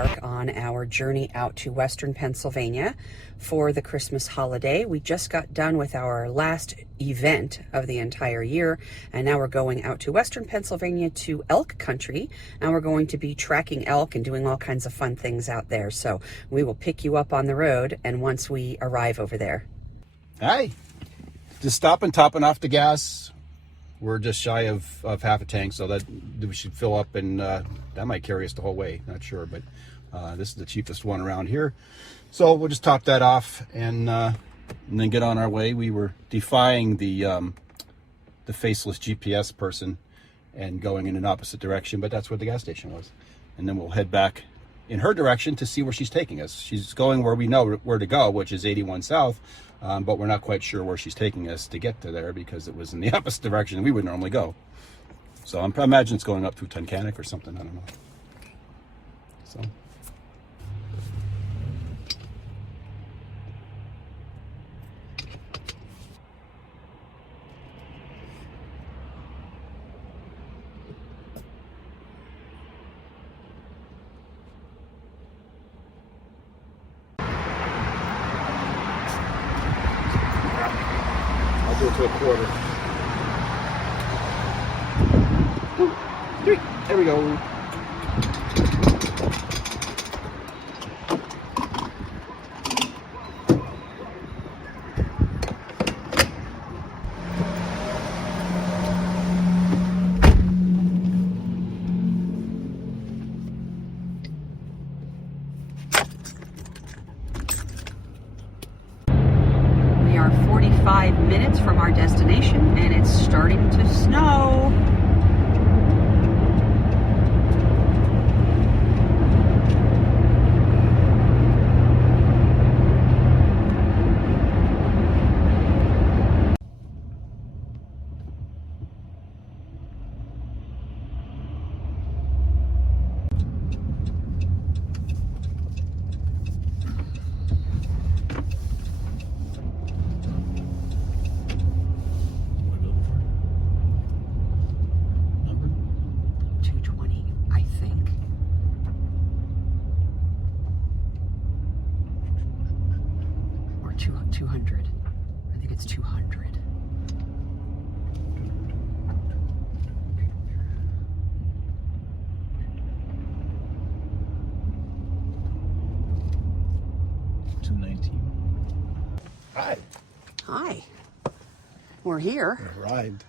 embark on our journey out to Western Pennsylvania for the Christmas holiday. We just got done with our last event of the entire year, and now we're going out to Western Pennsylvania to elk country, and we're going to be tracking elk and doing all kinds of fun things out there. So we will pick you up on the road, and once we arrive over there. Hi, just stopping, topping off the gas. We're just shy of half a tank, so that we should fill up, and that might carry us the whole way. Not sure, but this is the cheapest one around here. So we'll just top that off and then get on our way. We were defying the faceless GPS person and going in an opposite direction, but that's where the gas station was. And then we'll head back in her direction to see where she's taking us. She's going where we know where to go, which is 81 South. But we're not quite sure where she's taking us to get to there because it was in the opposite direction we would normally go. So I imagine it's going up through Tunkhannock or something. I don't know. So. Do it to a quarter. 2, 3. There we go. We are 45 minutes from our destination, and it's starting to snow. Or 200. I think it's 200. Hi. Hi. We're here. We arrived.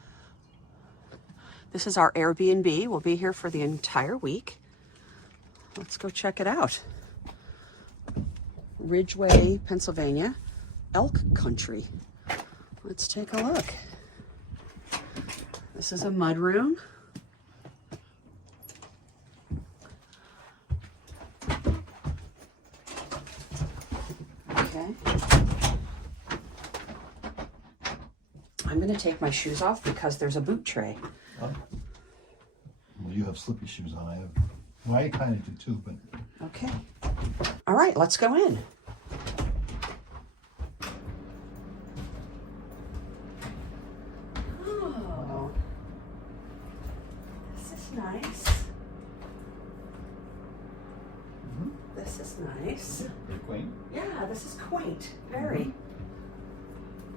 This is our Airbnb. We'll be here for the entire week. Let's go check it out. Ridgeway, Pennsylvania, elk country. Let's take a look. This is a mud room. Okay. I'm going to take my shoes off because there's a boot tray. Oh. Well, you have slippy shoes on. I have. Well, I kind of do too, but. Okay. All right, let's go in. Oh, this is nice. Mm-hmm. This is nice. Very quaint. Yeah, this is quaint. Very.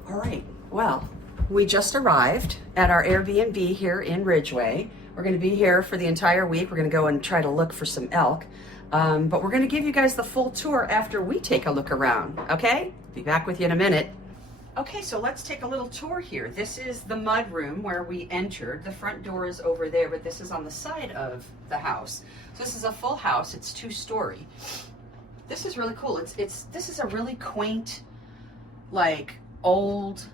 All right. Well, we just arrived at our Airbnb here in Ridgeway. We're going to be here for the entire week. We're going to go and try to look for some elk. But we're going to give you guys the full tour after we take a look around. Okay? Be back with you in a minute. Okay, so let's take a little tour here. This is the mud room where we entered. The front door is over there, but this is on the side of the house. So this is a full house. It's 2-story. This is really cool. This is a really quaint, like, old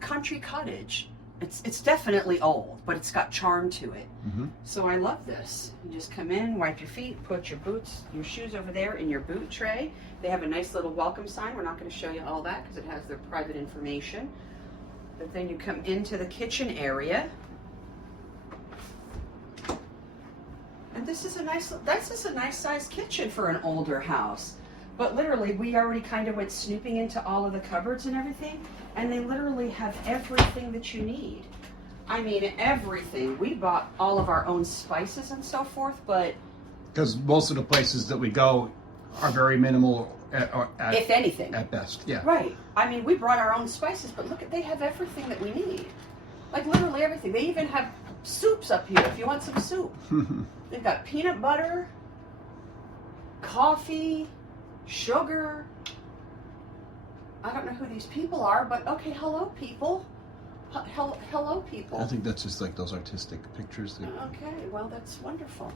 country cottage. It's definitely old, but it's got charm to it. Mm-hmm. So I love this. You just come in, wipe your feet, put your boots, your shoes over there in your boot tray. They have a nice little welcome sign. We're not going to show you all that because it has their private information. But then you come into the kitchen area. And this is a nice sized kitchen for an older house. But literally, we already kind of went snooping into all of the cupboards and everything, and they literally have everything that you need. I mean, everything. We bought all of our own spices and so forth, but Because most of the places that we go are very minimal If anything. at best. Yeah. Right. I mean, we brought our own spices, but look, they have everything that we need. Like literally everything. They even have soups up here if you want some soup. They've got peanut butter, coffee, sugar. I don't know who these people are, but okay, hello people. Hello people. I think that's just like those artistic pictures. That... Okay, well that's wonderful.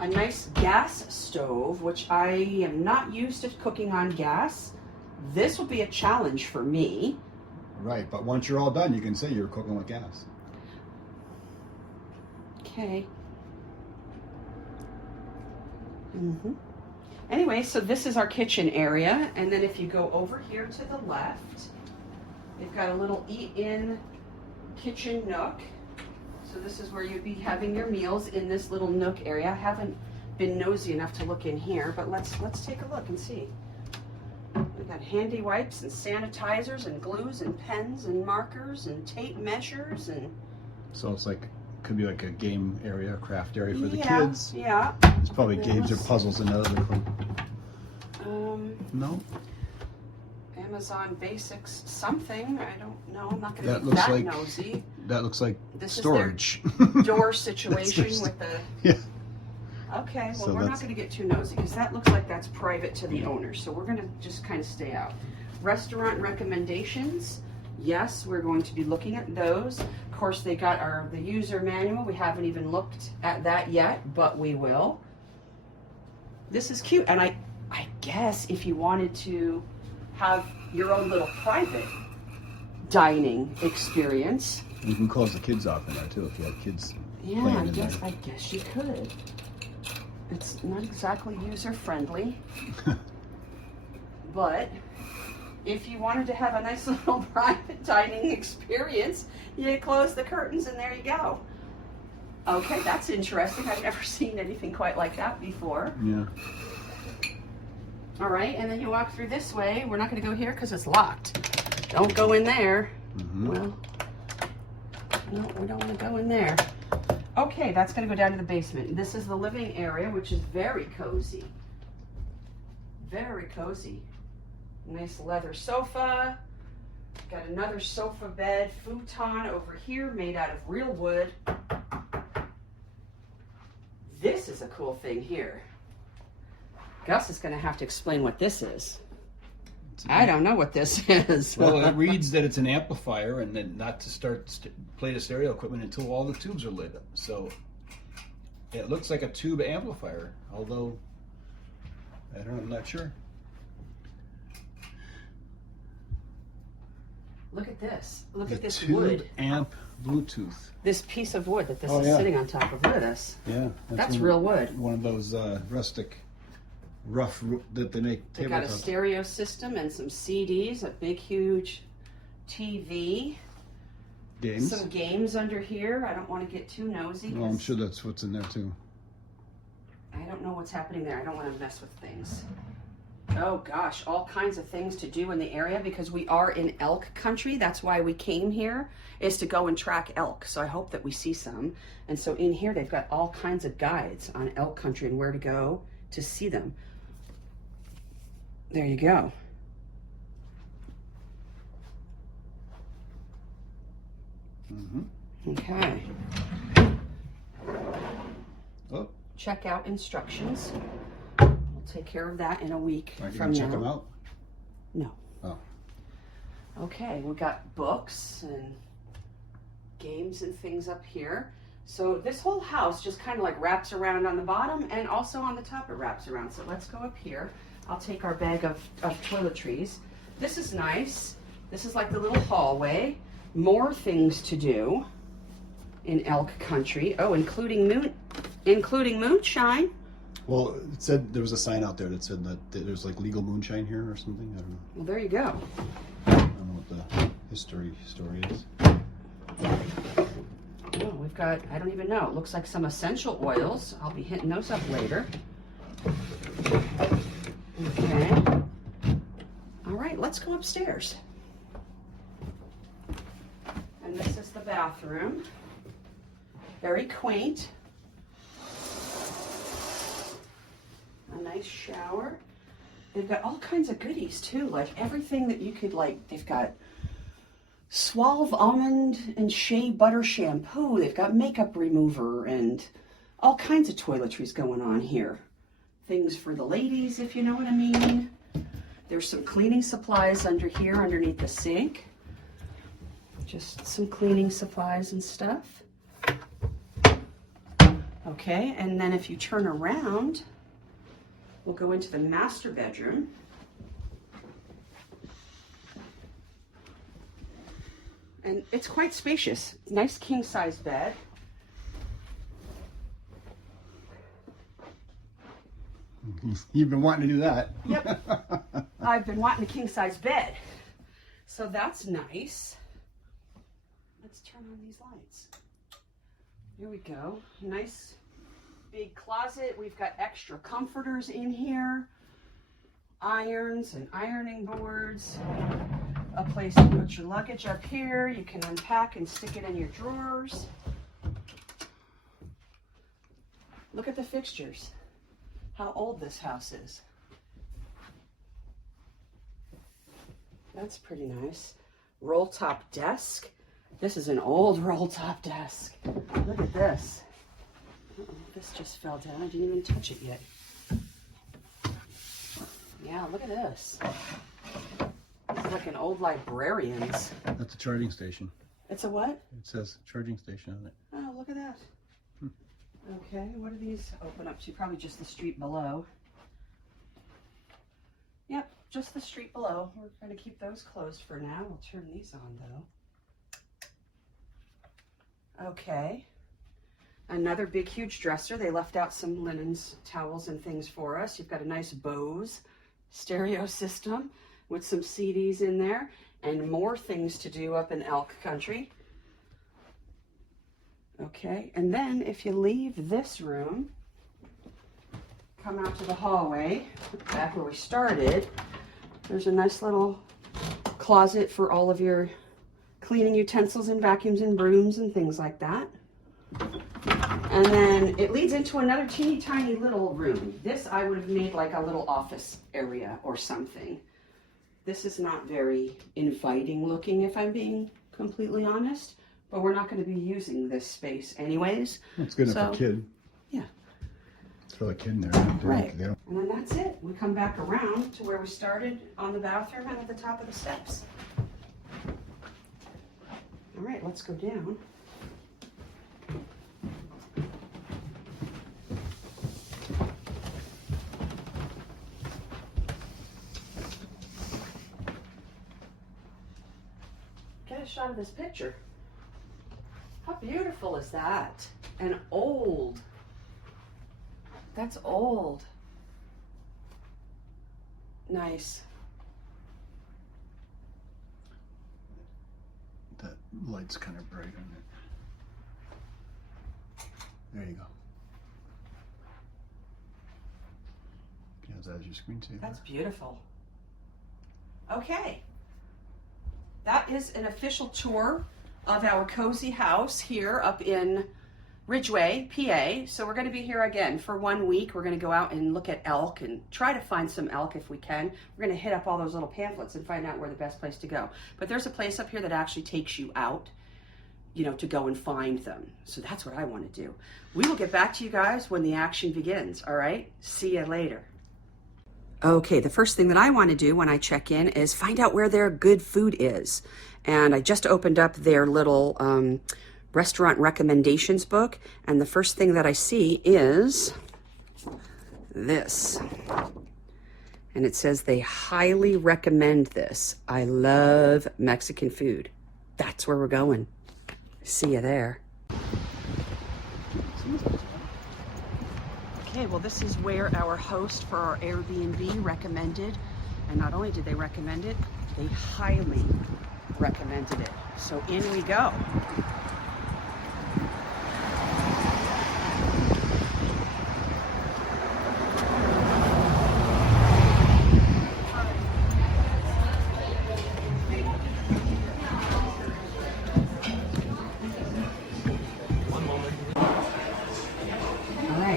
A nice gas stove, which I am not used to cooking on gas. This will be a challenge for me. Right, but once you're all done, you can say you're cooking with gas. Okay. Anyway, so this is our kitchen area, and then if you go over here to the left, they've got a little eat-in kitchen nook. So this is where you'd be having your meals in this little nook area. I haven't been nosy enough to look in here, but let's take a look and see. We've got handy wipes and sanitizers and glues and pens and markers and tape measures and... So it's like, could be like a game area, a craft area for the kids. Yeah. It's probably games or puzzles in that other room. No? Amazon Basics something. I don't know. I'm not going to That be looks that like nosy. That looks like This storage. is their door situation with the... Yeah. Okay, well, So we're not going to get too nosy because that looks like that's private to the owner. So we're going to just kind of stay out. Restaurant recommendations. Yes, we're going to be looking at those. Of course, they got the user manual. We haven't even looked at that yet, but we will. This is cute. And I guess if you wanted to have your own little private dining experience. You can close the kids off in there too if you have kids. Yeah, I guess you could. It's not exactly user friendly, but if you wanted to have a nice little private dining experience, you close the curtains and there you go. Okay, that's interesting. I've never seen anything quite like that before. Yeah. All right, and then you walk through this way. We're not going to go here because it's locked. Don't go in there. Well, no, we don't want to go in there. Okay, that's going to go down to the basement. This is the living area, which is very cozy. Very cozy. Nice leather sofa. Got another sofa bed futon over here made out of real wood. This is a cool thing here. Gus is going to have to explain what this is. I don't know what this is. Well, it reads that it's an amplifier and then not to play the stereo equipment until all the tubes are lit up. So it looks like a tube amplifier, although I'm not sure. Look at this. Look at this tube wood. Amp Bluetooth. This piece of wood that this is yeah. sitting on top of. Look at this. Yeah. That's real wood. One of those rustic, rough that they make They got a tabletops. stereo system and some CDs, a big, huge TV. Games. Some games under here. I don't want to get too nosy. Well, I'm 'cause sure that's what's in there too. I don't know what's happening there. I don't want to mess with things. Oh gosh, all kinds of things to do in the area because we are in elk country. That's why we came here, is to go and track elk. So I hope that we see some. And so in here they've got all kinds of guides on elk country and where to go to see them. There you go. Okay. Oh, Check out instructions. We'll take care of that in a week aren't you from gonna now. check them out? No. Oh. Okay, we got books and games and things up here. So this whole house just kind of like wraps around on the bottom and also on the top it wraps around. So let's go up here. I'll take our bag of toiletries. This is nice. This is like the little hallway. More things to do in elk country. Oh, including moonshine. Well, it said there was a sign out there that said that there's like legal moonshine here or something. I don't know. Well, there you go. I don't know what the story is. Oh, we've got, I don't even know. It looks like some essential oils. I'll be hitting those up later. Okay. All right, let's go upstairs. And this is the bathroom. Very quaint. nice shower. They've got all kinds of goodies too, like everything that you could like. They've got Suave almond and shea butter shampoo. They've got makeup remover and all kinds of toiletries going on here. Things for the ladies, if you know what I mean. There's some cleaning supplies under here, underneath the sink. Just some cleaning supplies and stuff. Okay, and then if you turn around, we'll go into the master bedroom. And it's quite spacious. Nice king-size bed. You've been wanting to do that. Yep. I've been wanting a king-size bed. So that's nice. Let's turn on these lights. Here we go. Nice big closet. We've got extra comforters in here. Irons and ironing boards. A place to put your luggage up here. You can unpack and stick it in your drawers. Look at the fixtures. How old this house is. That's pretty nice. Roll top desk. This is an old roll top desk. Look at this. Uh-oh, this just fell down. I didn't even touch it yet. Yeah, look at this. This is like an old librarian's. That's a charging station. It's a what? It says charging station on it. Oh, look at that. Okay, what do these open up to? Probably just the street below. Yep, just the street below. We're going to keep those closed for now. We'll turn these on though. Okay. Another big, huge dresser. They left out some linens, towels, and things for us. You've got a nice Bose stereo system with some CDs in there and more things to do up in Elk Country. Okay, and then if you leave this room, come out to the hallway, back where we started, there's a nice little closet for all of your cleaning utensils and vacuums and brooms and things like that. And then it leads into another teeny tiny little room. This I would have made like a little office area or something. This is not very inviting looking, if I'm being completely honest, but we're not going to be using this space anyways. It's good enough for a kid. Yeah. Throw a kid in there. Right. And then that's it. We come back around to where we started on the bathroom and at the top of the steps. All right, let's go down. Get a shot of this picture. How beautiful is that? And old. That's old. Nice. That light's kind of bright on it. There you go. Use that as your screensaver. That's beautiful. Okay. That is an official tour of our cozy house here up in Ridgway, PA. So we're going to be here again for 1 week. We're going to go out and look at elk and try to find some elk if we can. We're going to hit up all those little pamphlets and find out where the best place to go. But there's a place up here that actually takes you out, you know, to go and find them. So that's what I want to do. We will get back to you guys when the action begins. All right. See you later. Okay, the first thing that I want to do when I check in is find out where their good food is. And I just opened up their little restaurant recommendations book. And the first thing that I see is this. And it says they highly recommend this. I love Mexican food. That's where we're going. See you there. Okay, well, this is where our host for our Airbnb recommended, and not only did they recommend it, they highly recommended it. So in we go.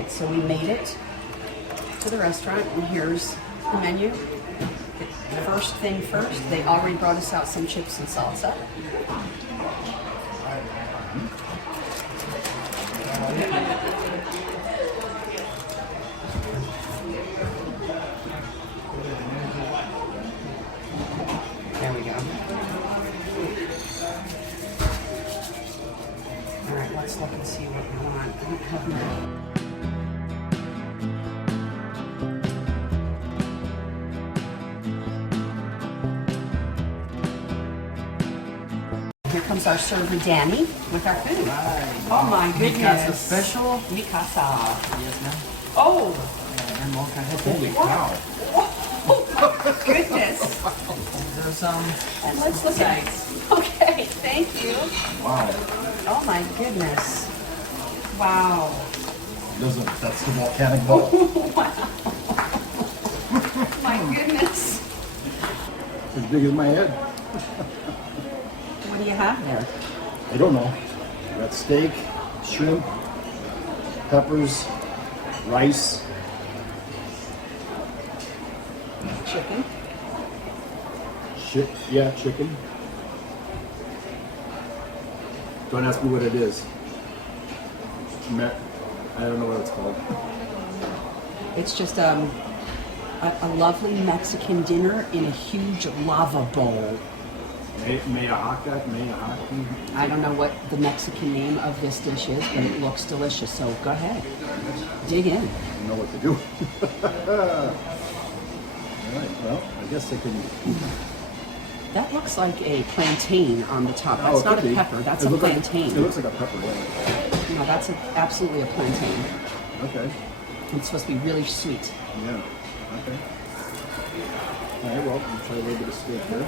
So we made it to the restaurant, and here's the menu. First thing first, they already brought us out some chips and salsa. There we go. All right, let's look and see what we want. I don't have my... Here comes our server, Danny, with our food. Oh my goodness. Mikasa special? Mikasa. Yes, ma'am. Oh, And more kind of holy cow. goodness. There's some And let's look at it. Okay, thank you. Wow. Oh my goodness. Wow. That's the volcanic ball. My goodness. As big as my head. What do you have there? I don't know. Got steak, shrimp, peppers, rice. Chicken. Chicken. Don't ask me what it is. I don't know what it's called. It's just a lovely Mexican dinner in a huge lava bowl. Mayahaki. I don't know what the Mexican name of this dish is, but it looks delicious. So go ahead, dig in. I don't know what to do. All right, well, I guess I can. That looks like a plantain on the top. That's it not a could be. pepper. That's It a looks like- plantain. it looks like a pepper. No, that's absolutely a plantain. Okay. It's supposed to be really sweet. Yeah. Okay. All right. Well, we'll try a little bit of steak here.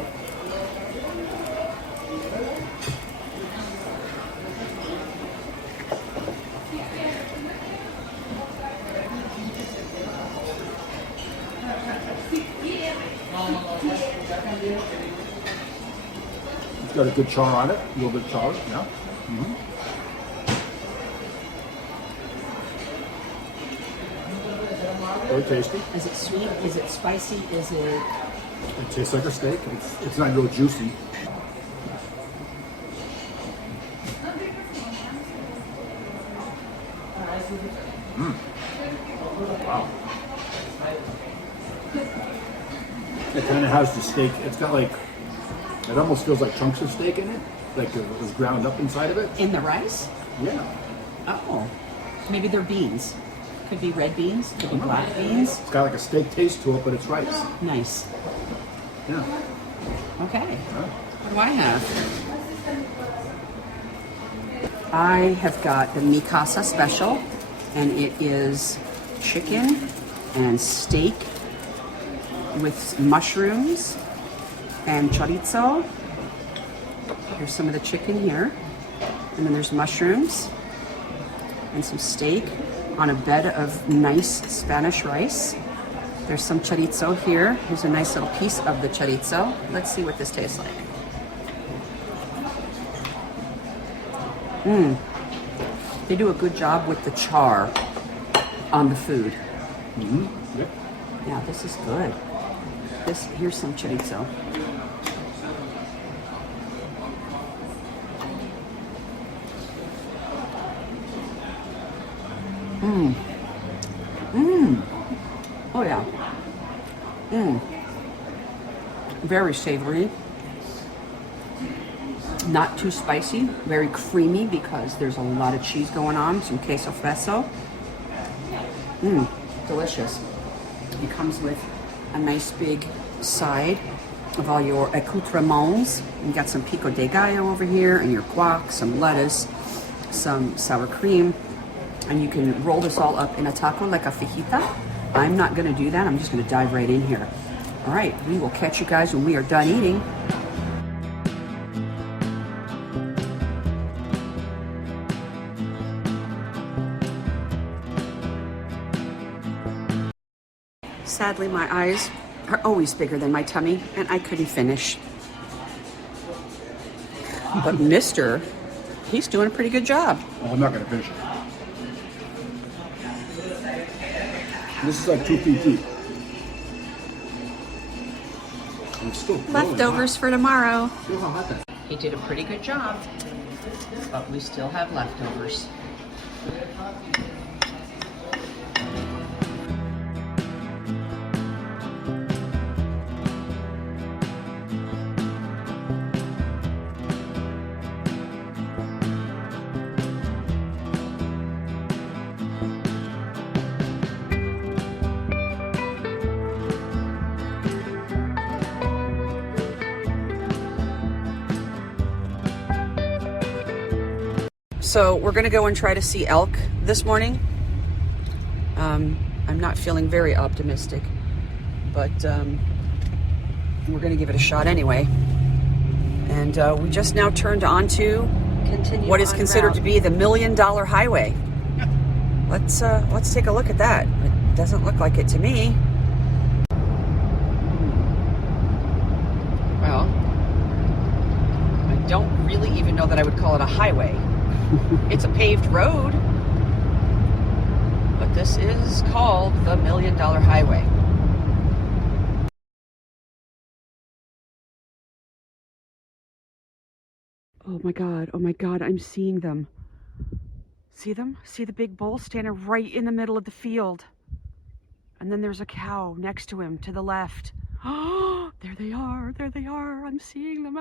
It's got a good char on it. A little bit of char. Yeah. Very tasty. Is it sweet? Is it spicy? Is it... It tastes like a steak. It's not real juicy. Wow. It kind of has the steak. It's got like, it almost feels like chunks of steak in it. Like it was ground up inside of it. In the rice? Yeah. Oh. Maybe they're beans. Could be red beans. Could be black beans. It's got like a steak taste to it, but it's rice. Nice. Yeah. Okay. Yeah. What do I have? I have got the Mikasa special, and it is chicken and steak with mushrooms and chorizo. Here's some of the chicken here, and then there's mushrooms and some steak on a bed of nice Spanish rice. There's some chorizo here. Here's a nice little piece of the chorizo. Let's see what this tastes like. They do a good job with the char on the food. Yeah. Yeah, this is good. Here's some chorizo. Oh yeah. Very savory. Not too spicy, very creamy because there's a lot of cheese going on, some queso fresco. Delicious. It comes with a nice big side of all your accoutrements. You got some pico de gallo over here and your guac, some lettuce, some sour cream, and you can roll this all up in a taco like a fajita. I'm not gonna do that, I'm just gonna dive right in here. All right, we will catch you guys when we are done eating. Sadly, my eyes are always bigger than my tummy, and I couldn't finish. But Mr., he's doing a pretty good job. Well, I'm not going to finish it. This is like 2 feet deep. And it's still glowing Leftovers for tomorrow. hot. Feel how hot that is. He did a pretty good job, but we still have leftovers. So we're gonna go and try to see elk this morning. I'm not feeling very optimistic, but we're gonna give it a shot anyway. And we just now turned onto what is considered to be the $1 Million Highway. Let's take a look at that. It doesn't look like it to me. Well, I don't really even know that I would call it a highway. It's a paved road, but this is called the $1 Million Highway. Oh my God, I'm seeing them. See them? See the big bull standing right in the middle of the field. And then there's a cow next to him to the left. Oh, there they are, I'm seeing them.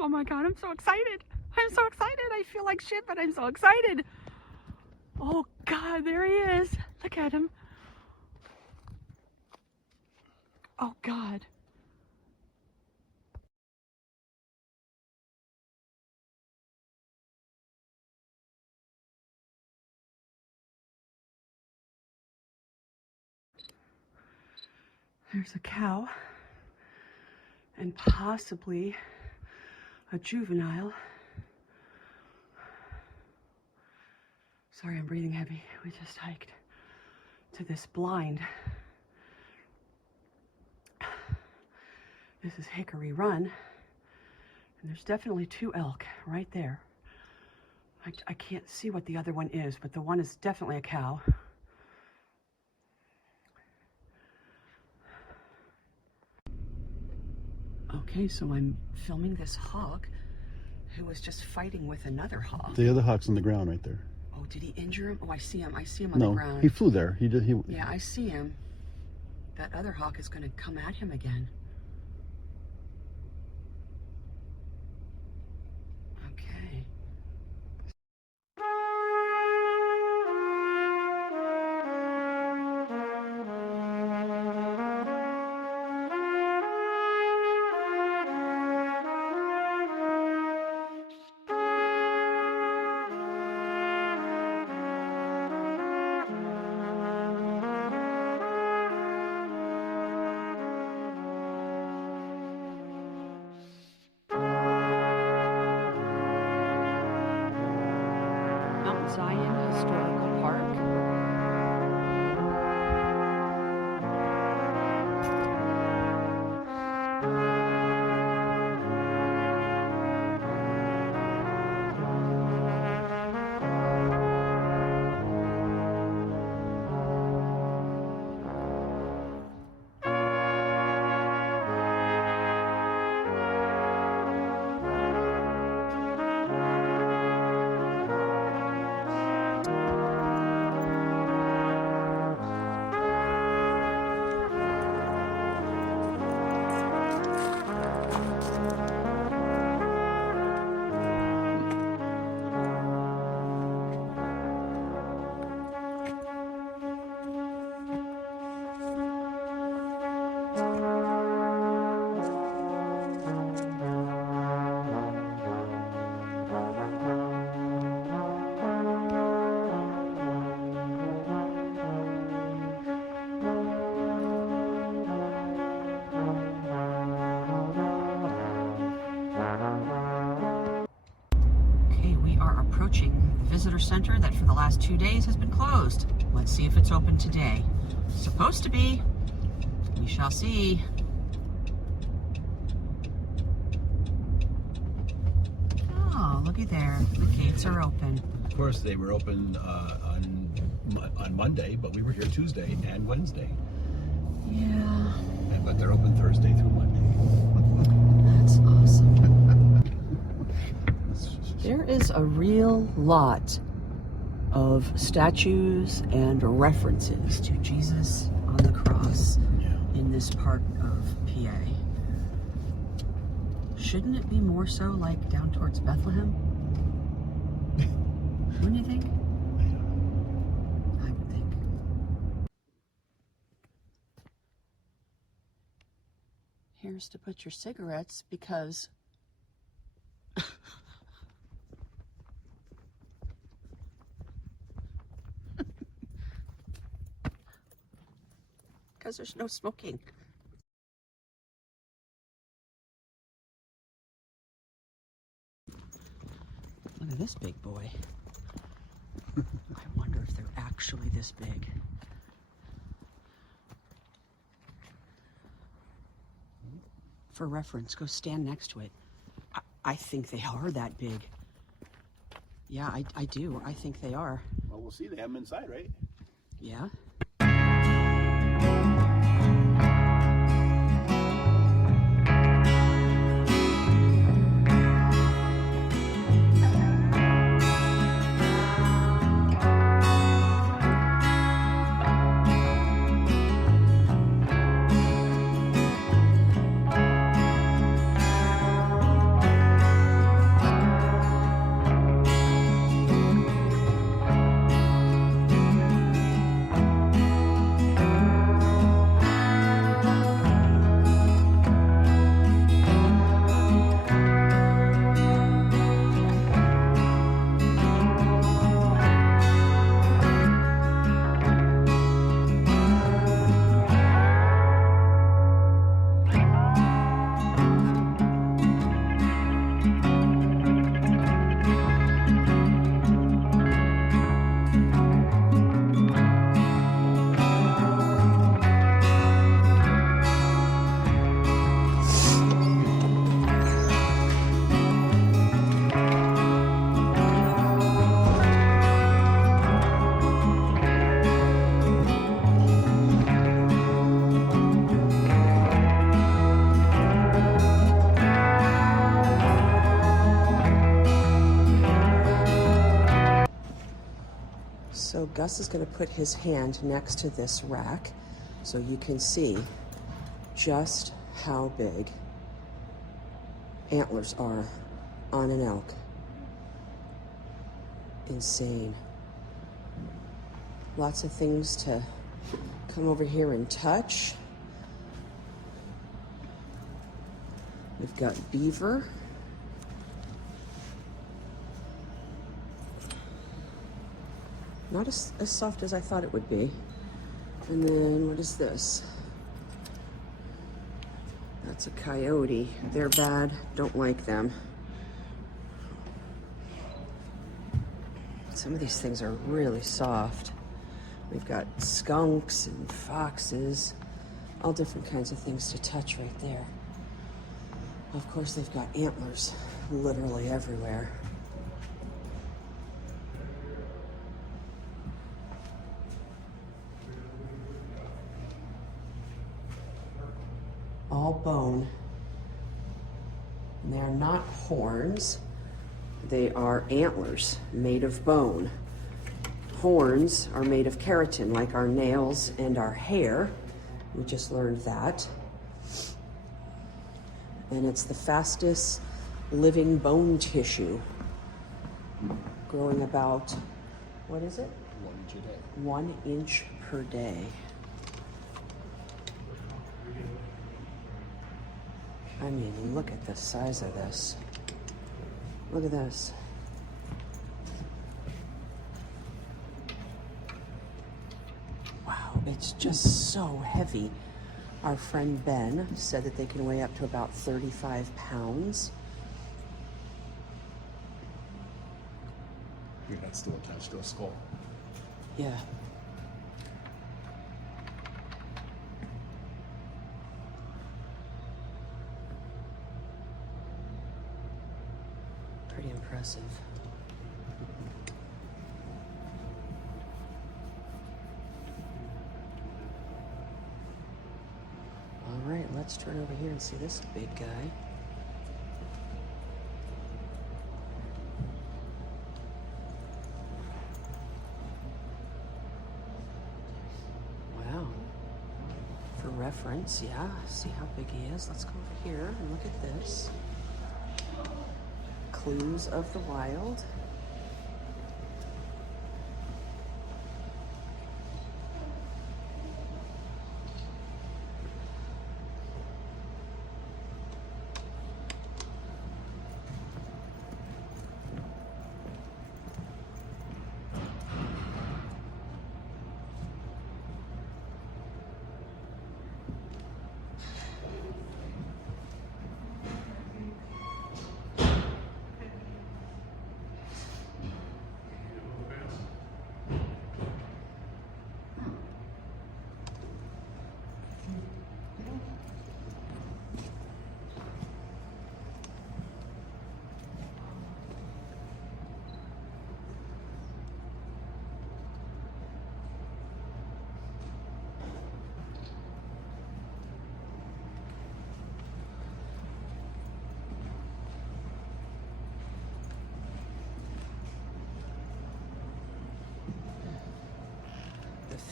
Oh my God, I'm so excited. I feel like shit, but I'm so excited. Oh God, there he is. Look at him. Oh God. There's a cow and possibly a juvenile. Sorry, I'm breathing heavy. We just hiked to this blind. This is Hickory Run, and there's definitely 2 elk right there. I can't see what the other one is, but the one is definitely a cow. Okay, so I'm filming this hog who was just fighting with another hog. The other hawk's on the ground right there. Oh, did he injure him? Oh, I see him on the ground. No, he flew there. Yeah, I see him. That other hawk is going to come at him again. Okay. Zion Historical Park. Approaching the visitor center that for the last 2 days has been closed. Let's see if it's open today. It's supposed to be. We shall see. Oh, looky there. The gates are open. Of course, they were open on on Monday, but we were here Tuesday and Wednesday. Yeah, But they're open Thursday through Monday. that's awesome. There is a real lot of statues and references to Jesus on the cross in this part of PA. Shouldn't it be more so like down towards Bethlehem? Wouldn't you think? I would think. Here's to put your cigarettes because there's no smoking. Look at this big boy. I wonder if they're actually this big. For reference, go stand next to it. I think they are that big. Yeah, I do. I think they are. Well, we'll see. They have them inside, right? Yeah. So Gus is going to put his hand next to this rack so you can see just how big antlers are on an elk. Insane. Lots of things to come over here and touch. We've got beaver. Not as soft as I thought it would be. And then what is this? That's a coyote. They're bad. Don't like them. Some of these things are really soft. We've got skunks and foxes. All different kinds of things to touch right there. Of course, they've got antlers literally everywhere. All bone. And they are not horns. They are antlers made of bone. Horns are made of keratin, like our nails and our hair. We just learned that. And it's the fastest living bone tissue, growing about, what is it? 1 inch a day. 1 inch per day. I mean, look at the size of this. Look at this. Wow, it's just so heavy. Our friend Ben said that they can weigh up to about 35 pounds. Your head's still attached to a skull. Yeah. Pretty impressive. let's turn over here and see this big guy. Wow. For reference, yeah, see how big he is. Let's go over here and look at this. Clues of the wild.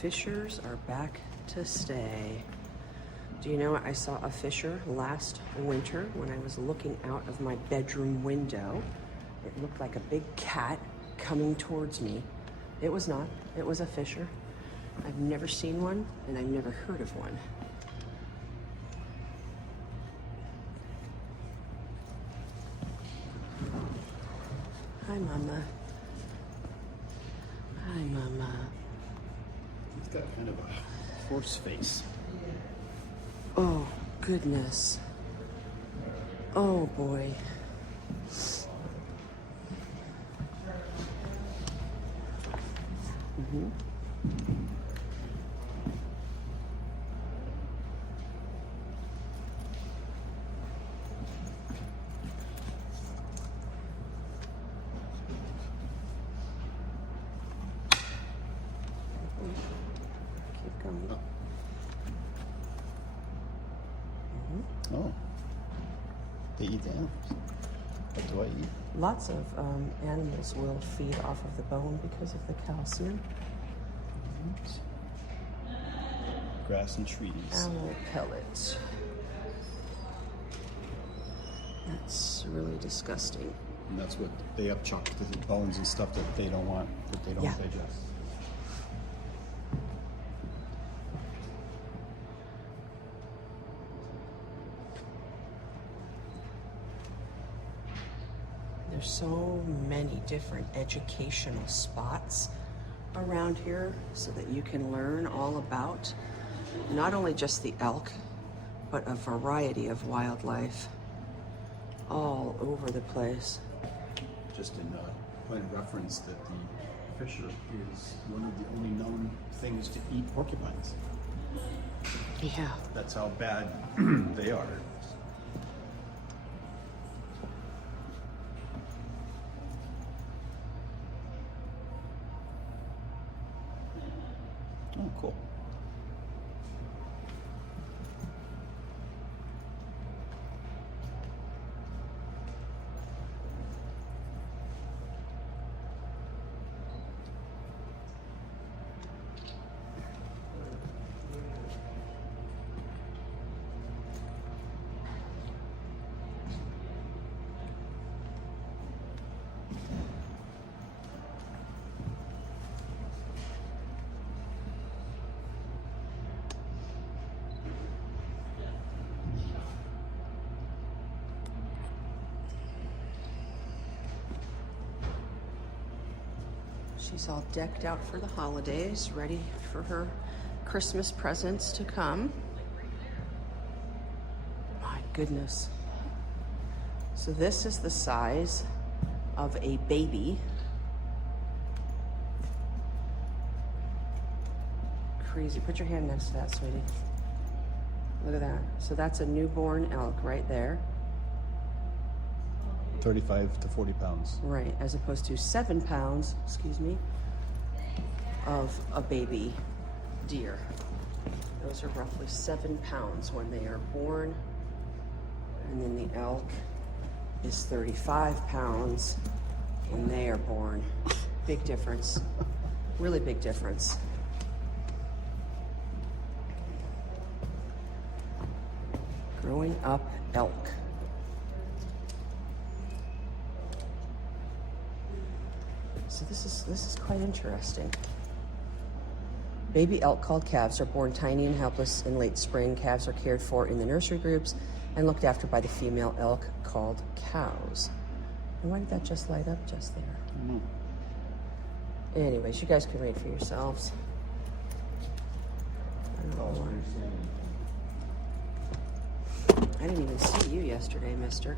Fishers are back to stay. Do you know what? I saw a fisher last winter when I was looking out of my bedroom window. It looked like a big cat coming towards me. It was not. It was a fisher. I've never seen one, and I've never heard of one. Hi, Mama. Hi, Mama. He's got kind of a horse face. Oh, goodness. Oh, boy. Mm-hmm. Keep going. Oh. They eat the animals. What do I eat? Lots of animals will feed off of the bone because of the calcium. Grass and trees. Animal pellets. That's really disgusting. And that's what they upchuck, the bones and stuff that they don't want, that they don't Yeah. digest. There's so many different educational spots around here so that you can learn all about not only just the elk, but a variety of wildlife all over the place. Just in point of reference that the fisher is one of the only known things to eat porcupines. Yeah. That's how bad they are. Oh, cool. She's all decked out for the holidays, ready for her Christmas presents to come. My goodness. So this is the size of a baby. Crazy. Put your hand next to that, sweetie. Look at that. So that's a newborn elk right there. 35 to 40 pounds. Right, as opposed to 7 pounds, excuse me, of a baby deer. Those are roughly 7 pounds when they are born. And then the elk is 35 pounds when they are born. Big difference. Really big difference. Growing up elk. So this is quite interesting. Baby elk called calves are born tiny and helpless in late spring. Calves are cared for in the nursery groups and looked after by the female elk called cows. And why did that just light up just there? I don't know. Anyways, you guys can read for yourselves. I don't know why. I didn't even see you yesterday, mister.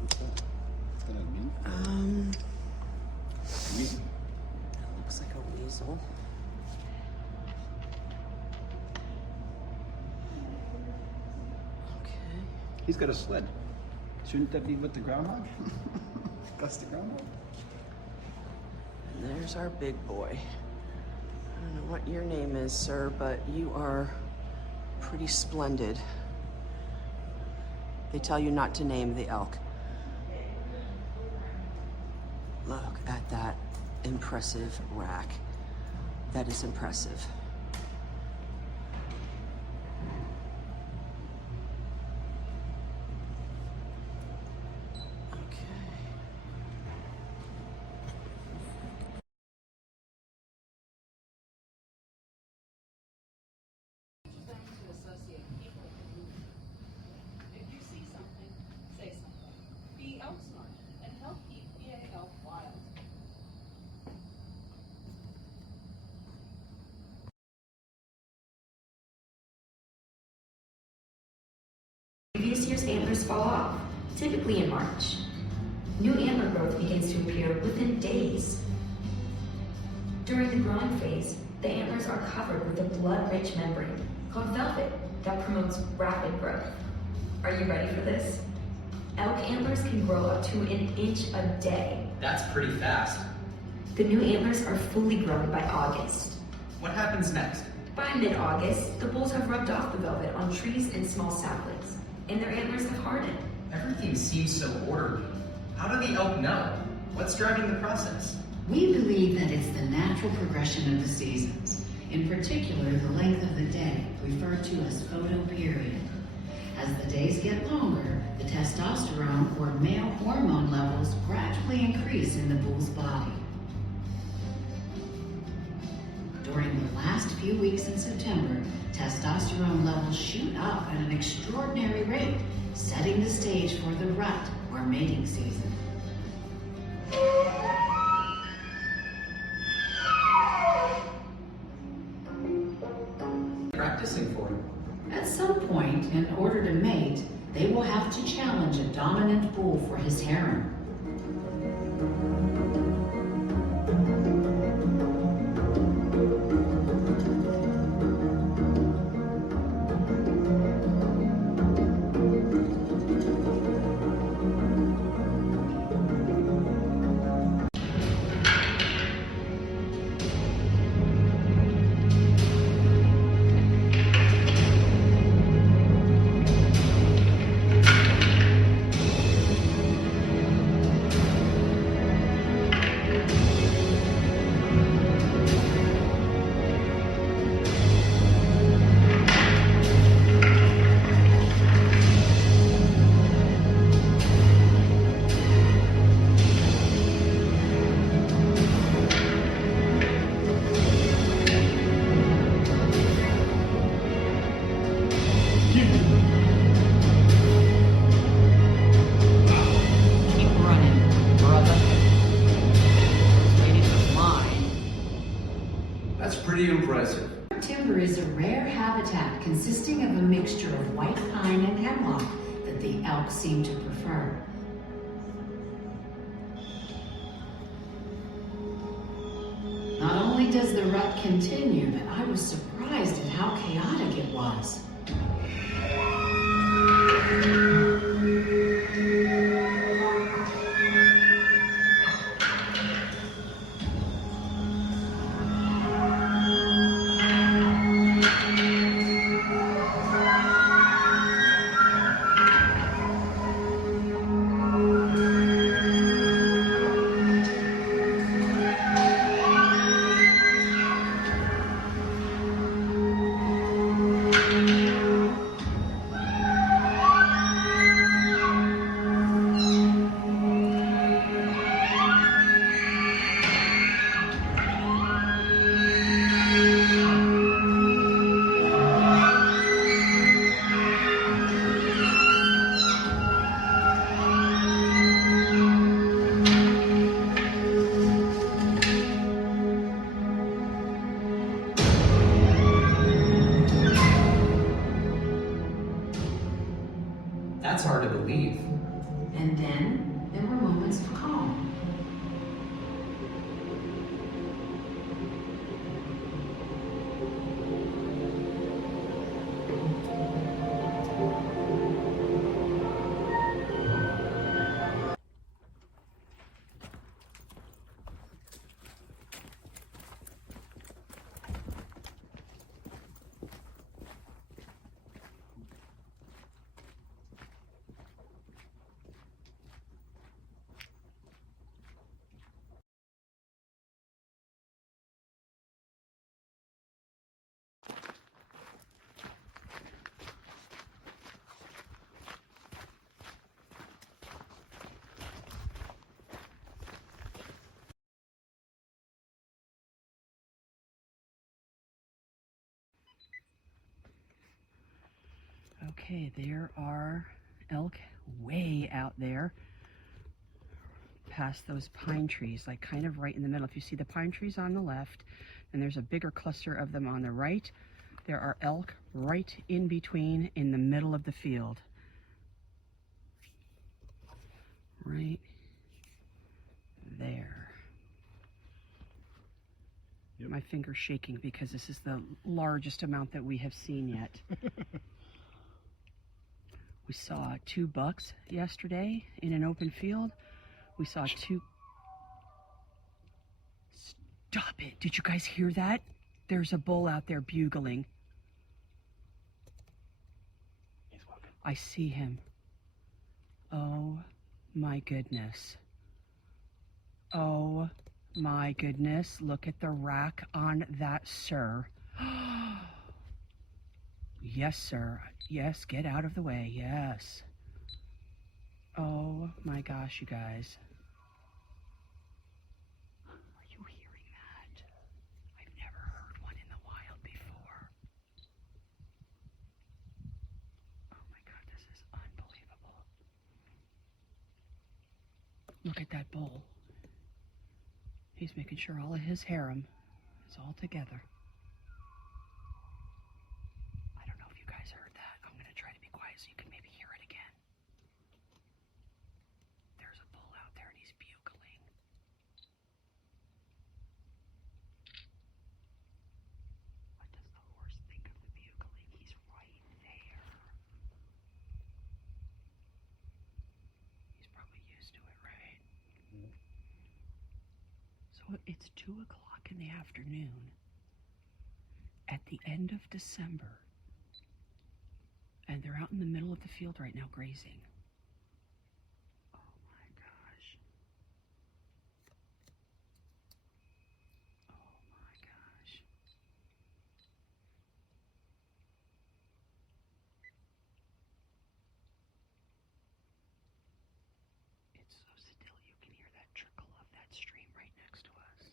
What's that? What's that mean? Looks like a weasel. Okay. He's got a sled. Shouldn't that be with the groundhog? That's the groundhog. And there's our big boy. I don't know what your name is, sir, but you are pretty splendid. They tell you not to name the elk. Look at that impressive rack. That is impressive. Previous year's antlers fall off, typically in March. New antler growth begins to appear within days. During the growing phase, the antlers are covered with a blood-rich membrane called velvet that promotes rapid growth. Are you ready for this? Elk antlers can grow up to 1 inch a day. That's pretty fast. The new antlers are fully grown by August. What happens next? By mid-August, the bulls have rubbed off the velvet on trees and small saplings, and their antlers have hardened. Everything seems so orderly. How do the elk know? What's driving the process? We believe that it's the natural progression of the seasons, in particular the length of the day, referred to as photoperiod. As the days get longer, the testosterone or male hormone levels gradually increase in the bull's body. During the last few weeks in September, testosterone levels shoot up at an extraordinary rate, setting the stage for the rut or mating season. Practicing for it. At some point, in order to mate, they will have to challenge a dominant bull for his harem. Pretty impressive. Timber is a rare habitat consisting of a mixture of white pine and hemlock that the elk seem to prefer. Not only does the rut continue, but I was surprised at how chaotic it was. leave. And then there were moments of calm. Okay, there are elk way out there past those pine trees, like kind of right in the middle. If you see the pine trees on the left, and there's a bigger cluster of them on the right, there are elk right in between in the middle of the field. Right there. Yep. My finger's shaking because this is the largest amount that we have seen yet. We saw 2 bucks yesterday in an open field. We saw 2. Stop it. Did you guys hear that? There's a bull out there bugling. He's walking. I see him. Oh my goodness. Oh my goodness. Look at the rack on that, sir. Yes, sir. Yes, get out of the way. Yes. Oh my gosh, you guys. Are you hearing that? I've never heard one in the wild before. Oh my God, this is unbelievable. Look at that bull. He's making sure all of his harem is all together. I don't know if you guys heard that. I'm going to try to be quiet so you can maybe hear it again. There's a bull out there and he's bugling. What does the horse think of the bugling? He's right there. He's probably used to it, right? So it's 2 o'clock in the afternoon at the end of December, and they're out in the middle of the field right now grazing. Oh my gosh. Oh my gosh. It's so still, you can hear that trickle of that stream right next to us.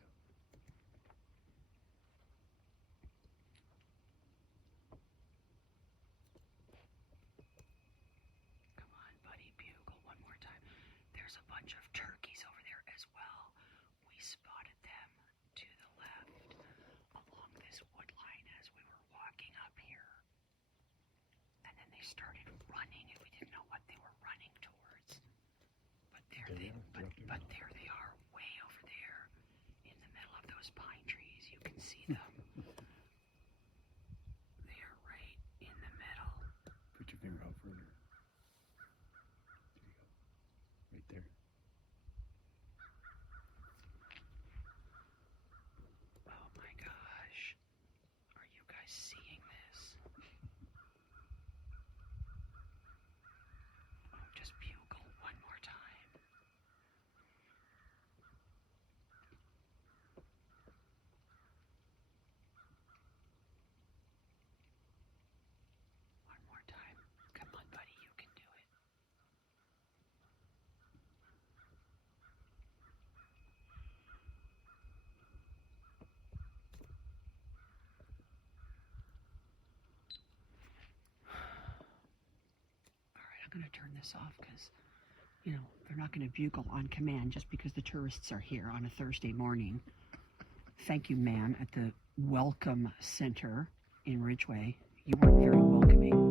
Come on, buddy, bugle one more time. There's a bunch of turkeys over there as well. We spotted them to the left along this wood line as we were walking up here. And then they started running and we didn't know what they were running towards. But there they are, way over there in the middle of those pine trees. You can see them. They are right in the middle. Put your finger out further. There you go. Right there. Oh my gosh. Are you guys seeing this? Oh, just bugle one more time. One more time. Come on, buddy, you can do it. All right, I'm going to turn this off because, you know, they're not going to bugle on command just because the tourists are here on a Thursday morning. Thank you, ma'am, at the Welcome Center in Ridgeway. You weren't very welcoming.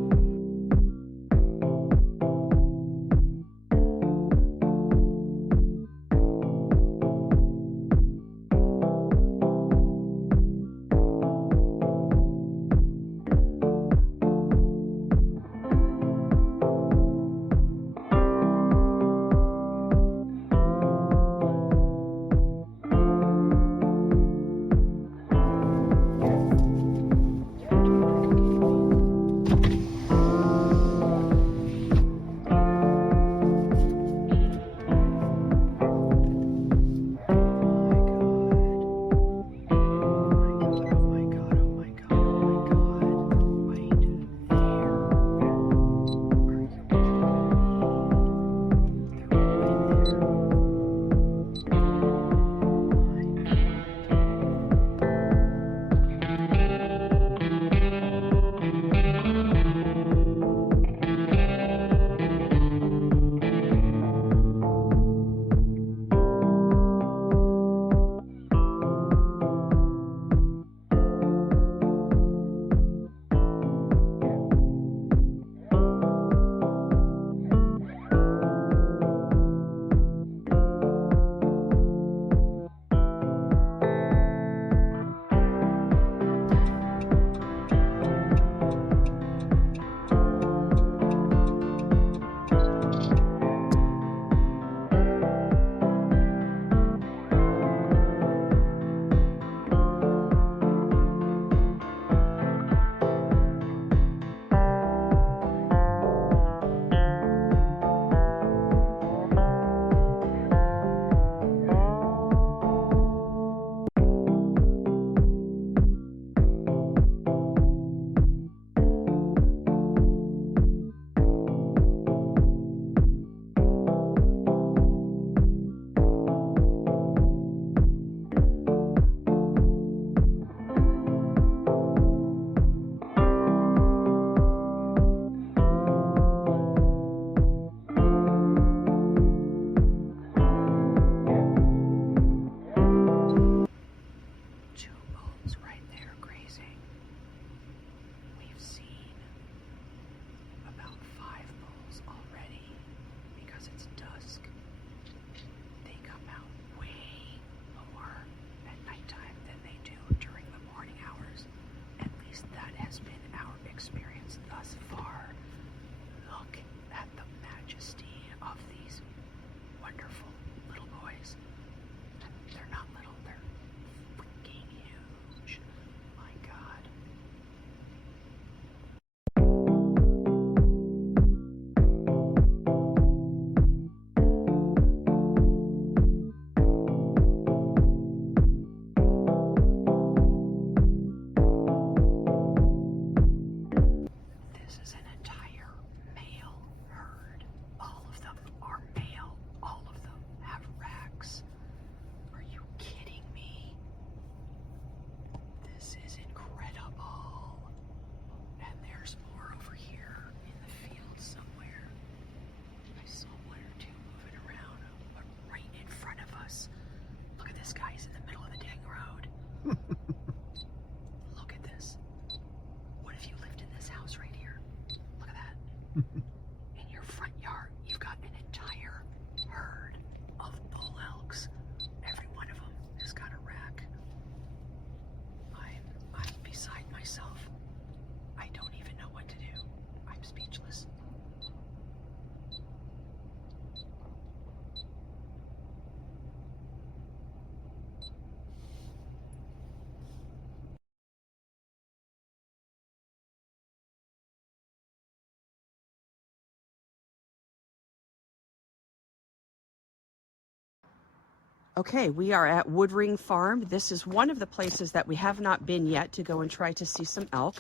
Okay, we are at Woodring Farm. This is one of the places that we have not been yet to go and try to see some elk.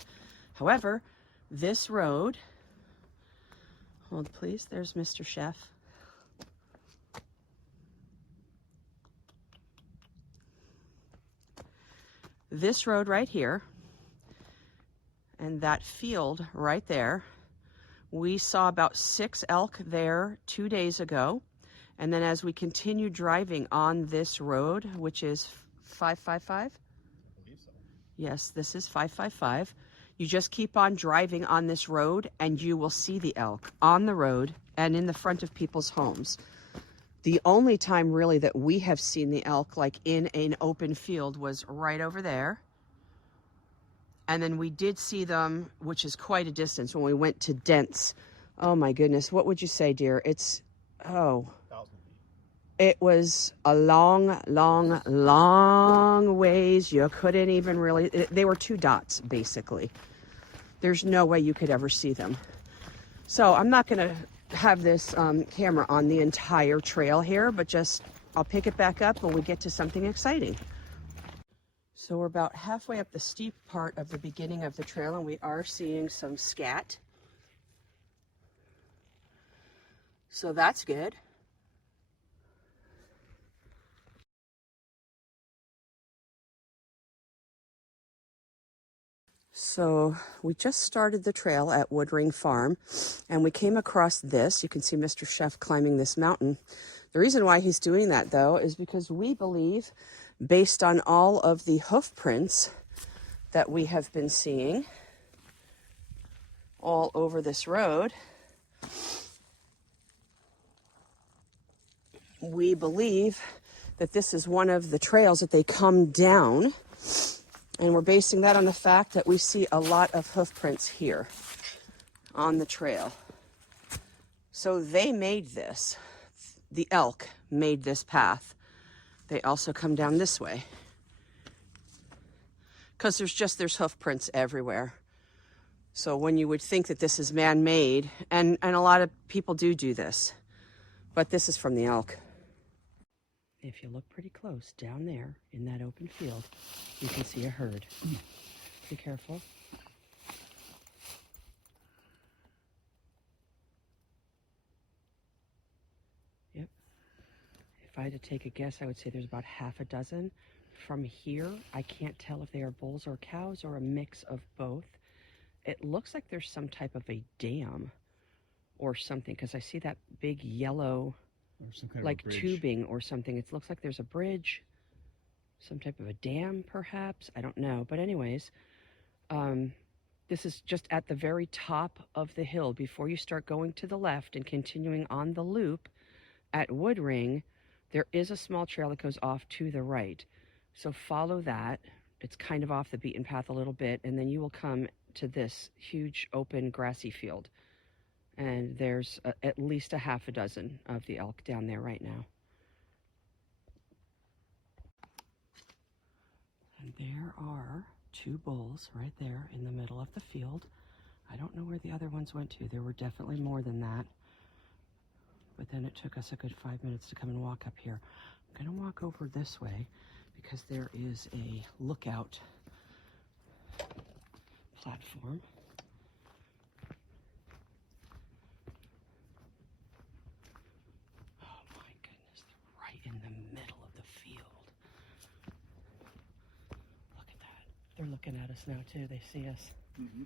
However, this road, hold please, there's Mr. Chef. This road right here and that field right there, we saw about 6 elk there 2 days ago. And then as we continue driving on this road, which is 555? I believe so. Yes, this is 555. You just keep on driving on this road and you will see the elk on the road and in the front of people's homes. The only time really that we have seen the elk like in an open field was right over there. And then we did see them, which is quite a distance, when we went to Dents. Oh my goodness, what would you say, dear? It's, oh. It was a long, long, long ways. You couldn't even really, they were 2 dots, basically. There's no way you could ever see them. So I'm not going to have this camera on the entire trail here, but just, I'll pick it back up when we get to something exciting. So we're about halfway up the steep part of the beginning of the trail, and we are seeing some scat. So that's good. So we just started the trail at Woodring Farm and we came across this. You can see Mr. Chef climbing this mountain. The reason why he's doing that though is because we believe, based on all of the hoof prints that we have been seeing all over this road, we believe that this is one of the trails that they come down. And we're basing that on the fact that we see a lot of hoof prints here on the trail. So they made this. The elk made this path. They also come down this way. Because there's hoof prints everywhere. So when you would think that this is man-made, and a lot of people do this, but this is from the elk. If you look pretty close down there in that open field, you can see a herd. Be careful. Yep. If I had to take a guess, I would say there's about half a dozen. From here, I can't tell if they are bulls or cows or a mix of both. It looks like there's some type of a dam or something, because I see that big yellow, Or some kind like of a bridge. tubing or something. It looks like there's a bridge, some type of a dam perhaps, I don't know. But anyways, this is just at the very top of the hill before you start going to the left and continuing on the loop at Woodring. There is a small trail that goes off to the right, so follow that. It's kind of off the beaten path a little bit, and then you will come to this huge open grassy field. And there's at least a half a dozen of the elk down there right now. And there are 2 bulls right there in the middle of the field. I don't know where the other ones went to. There were definitely more than that. But then it took us a good 5 minutes to come and walk up here. I'm going to walk over this way because there is a lookout platform. In the middle of the field. Look at that. They're looking at us now too. They see us. Mm-hmm.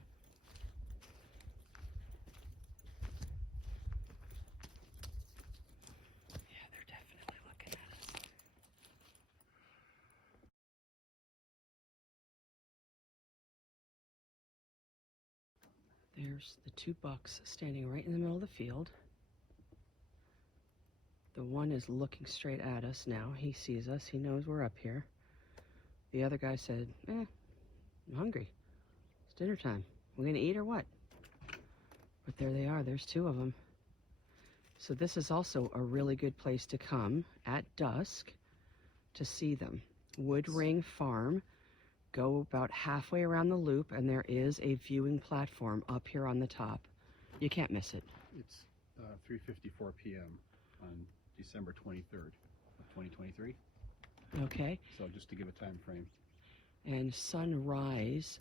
Yeah, they're definitely looking at us. There's the 2 bucks standing right in the middle of the field. The one is looking straight at us now. He sees us. He knows we're up here. The other guy said, I'm hungry. It's dinner time. We're going to eat or what? But there they are. There's 2 of them. So this is also a really good place to come at dusk to see them. Woodring Farm. Go about halfway around the loop, and there is a viewing platform up here on the top. You can't miss it. It's 3:54 p.m. on December 23rd of 2023. Okay. So just to give a time frame. And sunset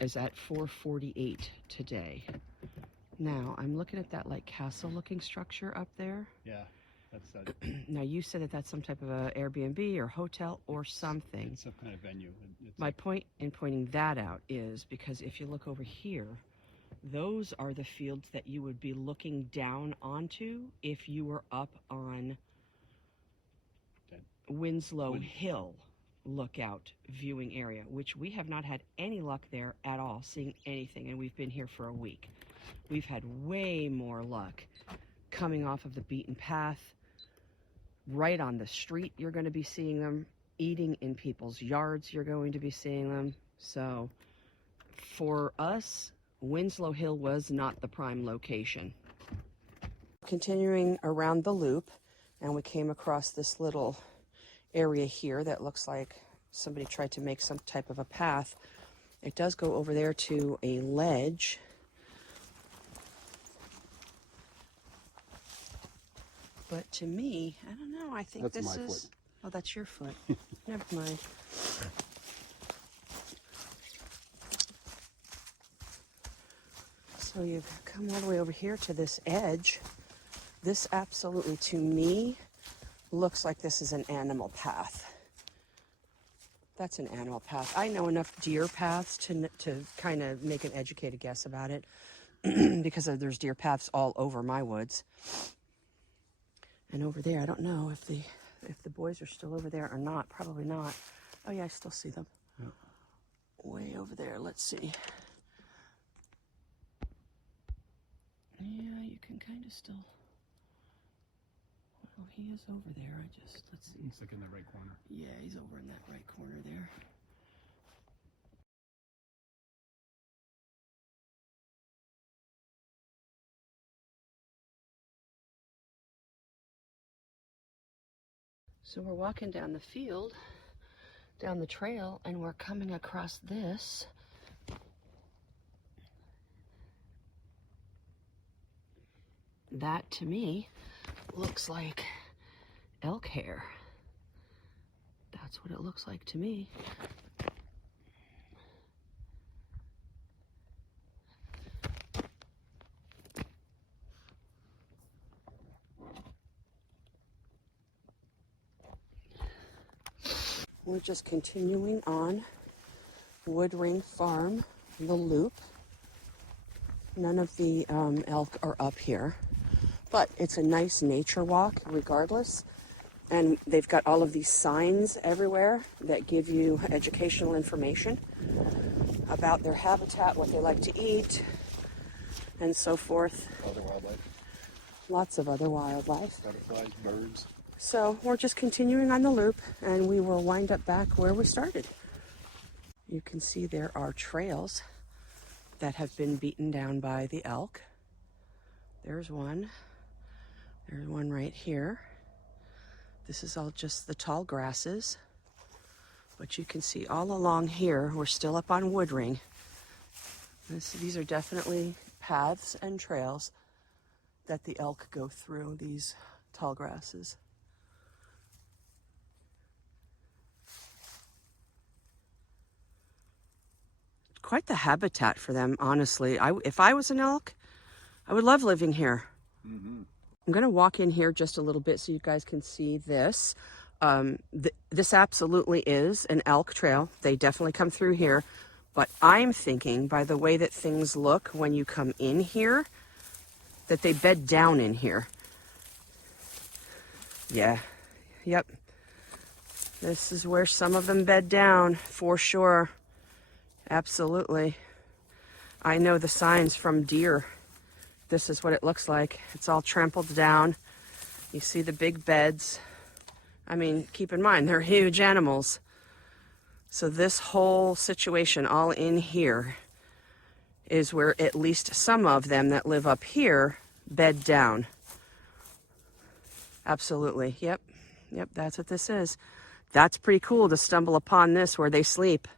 is at 4:48 today. Now, I'm looking at that like castle-looking structure up there. Yeah, that's Now, you said that that's some type of a Airbnb or hotel or something. it's some kind of venue. My point in pointing that out is because if you look over here, those are the fields that you would be looking down onto if you were up on Winslow Hill lookout viewing area, which we have not had any luck there at all, seeing anything, and we've been here for a week. We've had way more luck coming off of the beaten path. Right on the street, you're going to be seeing them. Eating in people's yards, you're going to be seeing them. So for us, Winslow Hill was not the prime location. Continuing around the loop, and we came across this little area here that looks like somebody tried to make some type of a path. It does go over there to a ledge. But to me, I don't know, I think That's this my is... foot. Oh, that's your foot. Never mind. So you've come all the way over here to this edge. This absolutely, to me, looks like this is an animal path. That's an animal path. I know enough deer paths to kind of make an educated guess about it because there's deer paths all over my woods. And over there, I don't know if the boys are still over there or not. Probably not. Oh yeah, I still see them. Yeah. Way over there. Let's see. Yeah, you can kind of still. Well, he is over there. Let's see. He's like in the right corner. Yeah, he's over in that right corner there. So we're walking down the field, down the trail, and we're coming across this. That, to me, looks like elk hair. That's what it looks like to me. We're just continuing on Wood Ring Farm, the loop. None of the elk are up here, but it's a nice nature walk regardless. And they've got all of these signs everywhere that give you educational information about their habitat, what they like to eat, and so forth. Other wildlife. Lots of other wildlife. Butterflies, birds. So we're just continuing on the loop, and we will wind up back where we started. You can see there are trails that have been beaten down by the elk. There's one. There's one right here. This is all just the tall grasses. But you can see all along here, we're still up on Wood Ring. These are definitely paths and trails that the elk go through, these tall grasses. Quite the habitat for them, honestly. If I was an elk, I would love living here. Mm-hmm. I'm going to walk in here just a little bit so you guys can see this. This absolutely is an elk trail. They definitely come through here. But I'm thinking, by the way that things look when you come in here, that they bed down in here. Yeah. Yep. This is where some of them bed down, for sure. Absolutely. I know the signs from deer. This is what it looks like. It's all trampled down. You see the big beds. I mean, keep in mind, they're huge animals. So this whole situation all in here is where at least some of them that live up here bed down. Absolutely. Yep, that's what this is. That's pretty cool to stumble upon this where they sleep.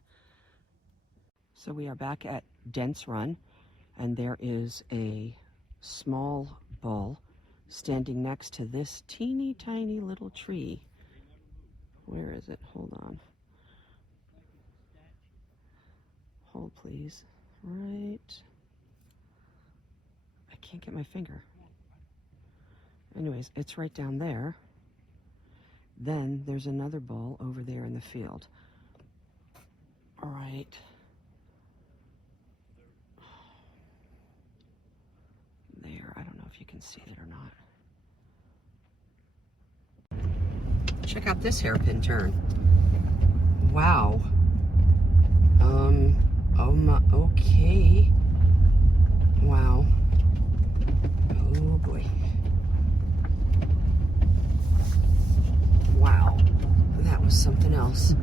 So we are back at Dents Run, and there is a small bull standing next to this teeny tiny little tree. Where is it? Hold on. Hold, please. Right. I can't get my finger. Anyways, it's right down there. Then there's another bull over there in the field. All right. There. I don't know if you can see it or not. Check out this hairpin turn. Wow. Okay. Wow. Oh boy. Wow. That was something else.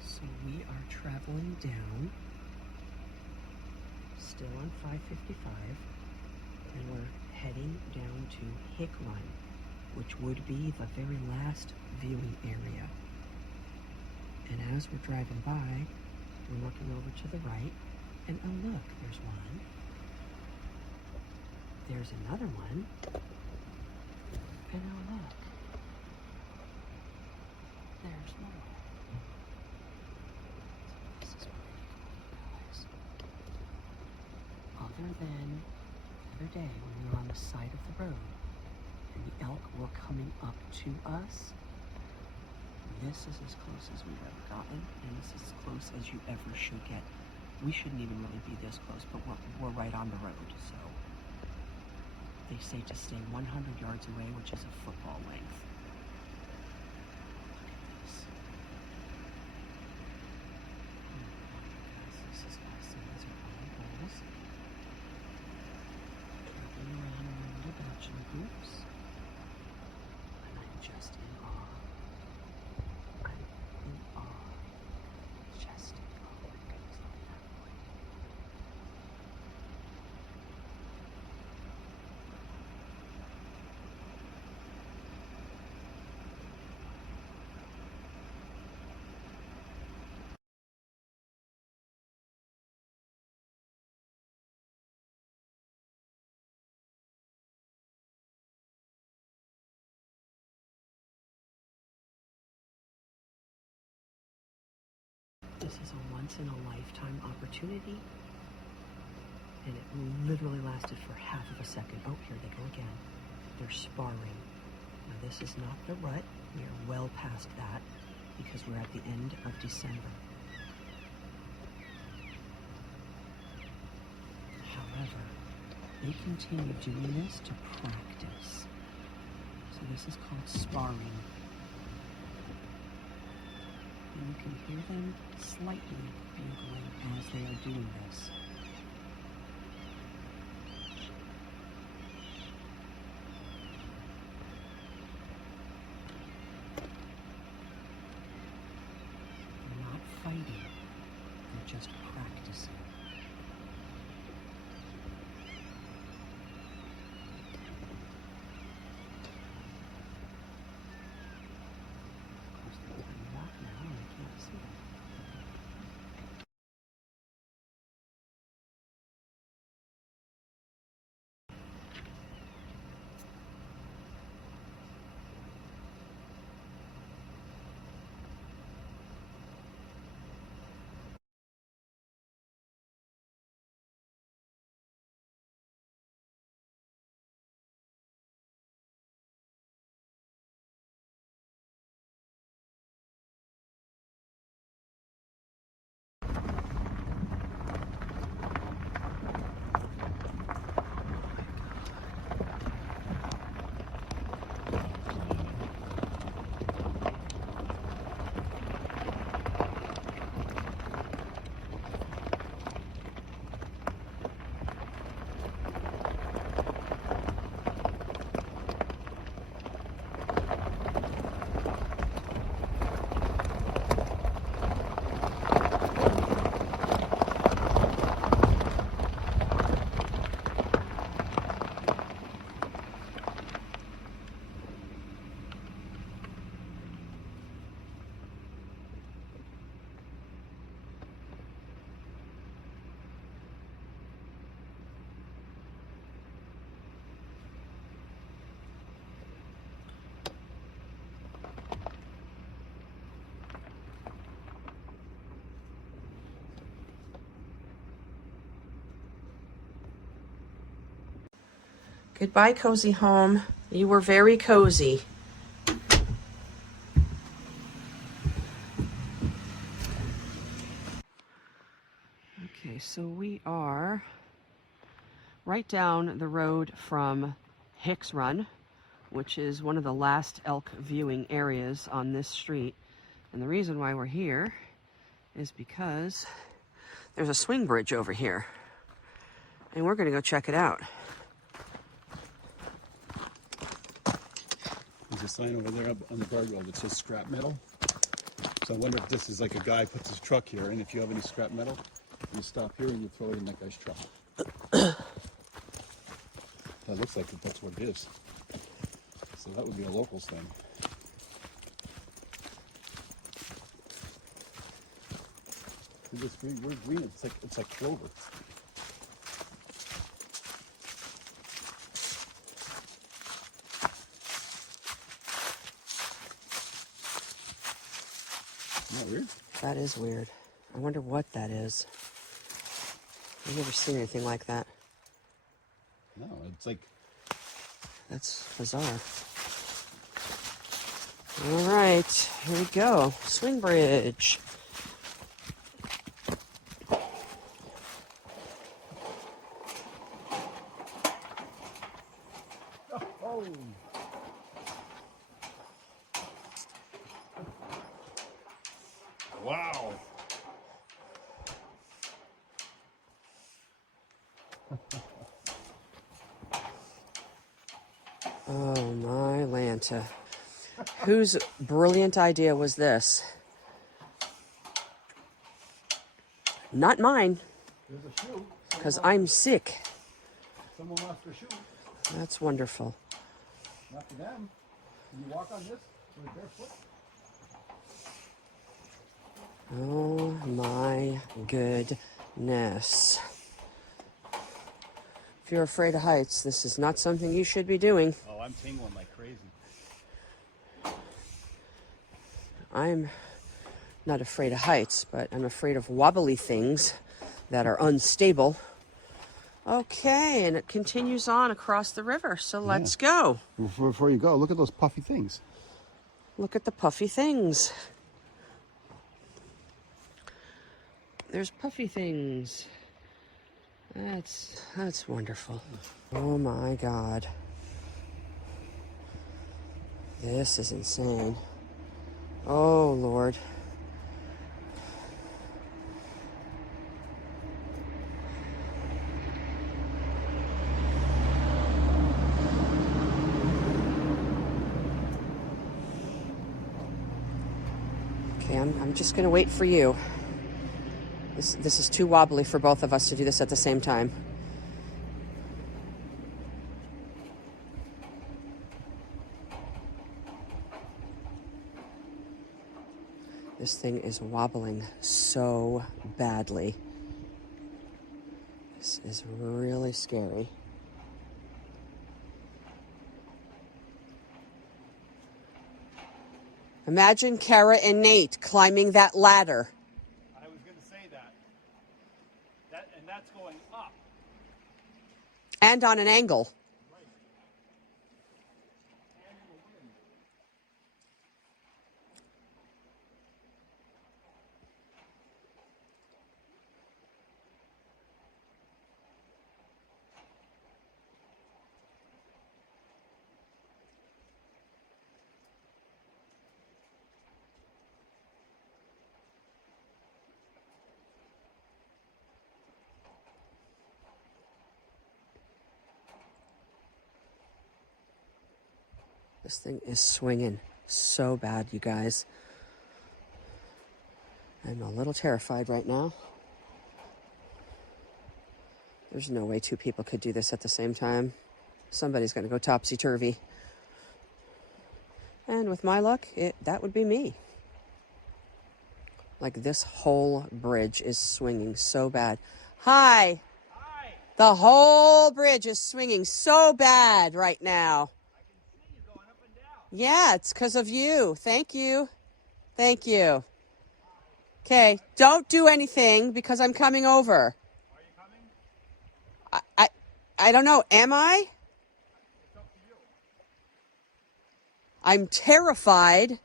So we are traveling down, still on 555, and we're heading down to Hick Run, which would be the very last viewing area. And as we're driving by, we're looking over to the right, and oh look, there's one. There's another one. And oh look, there's more. This is pretty cool, guys. Other than the other day when we were on the side of the road and the elk were coming up to us, this is as close as we've ever gotten, and this is as close as you ever should get. We shouldn't even really be this close, but we're right on the road, so they say to stay 100 yards away, which is a football length. Look at this. Oh my gosh, this is awesome. These are all bulls. Traveling around in their little batching groups. And I'm just in awe. I'm in awe. Majestic. Oh my goodness, look at that boy. This is a once-in-a-lifetime opportunity, and it literally lasted for half of a second. Oh, here they go again. They're sparring. Now, this is not the rut. We are well past that because we're at the end of December. However, they continue doing this to practice. So this is called sparring. And you can hear them slightly bugling as they are doing this. They're not fighting, they're just practicing. Goodbye, cozy home. You were very cozy. Okay, so we are right down the road from Hicks Run, which is one of the last elk viewing areas on this street. And the reason why we're here is because there's a swing bridge over here. And we're going to go check it out. There's a sign over there on the guardrail that says scrap metal. So I wonder if this is like a guy puts his truck here, and if you have any scrap metal, you stop here and you throw it in that guy's truck. That looks like that's what it is. So that would be a locals thing. This green, we're green. It's like clover. Isn't that weird? That is weird. I wonder what that is. I've never seen anything like that. No, it's like. That's bizarre. All right, here we go. Swing bridge. Oh. Wow. Oh my Lanta. Whose brilliant idea was this? Not mine, There's a shoe. because I'm sick. Someone lost their shoe. That's wonderful. Not for them. Can you walk on this with a bare foot? Oh my goodness. If you're afraid of heights, this is not something you should be doing. Oh, I'm tingling like crazy. I'm not afraid of heights, but I'm afraid of wobbly things that are unstable. Okay, and it continues on across the river, so let's go. Before you go, look at those puffy things. Look at the puffy things. There's puffy things. That's wonderful. Oh my God. This is insane. Oh Lord. Okay, I'm just gonna wait for you. This is too wobbly for both of us to do this at the same time. This thing is wobbling so badly. This is really scary. Imagine Kara and Nate climbing that ladder. I was going to say that. And that's going up. And on an angle. This thing is swinging so bad, you guys. I'm a little terrified right now. There's no way two people could do this at the same time. Somebody's going to go topsy-turvy. And with my luck, that would be me. Like, this whole bridge is swinging so bad. Hi! Hi! The whole bridge is swinging so bad right now. I can see you going up and down. Yeah, it's because of you. Thank you. Thank you. Okay, don't do anything because I'm coming over. Are you coming? I don't know. Am I? I'm terrified.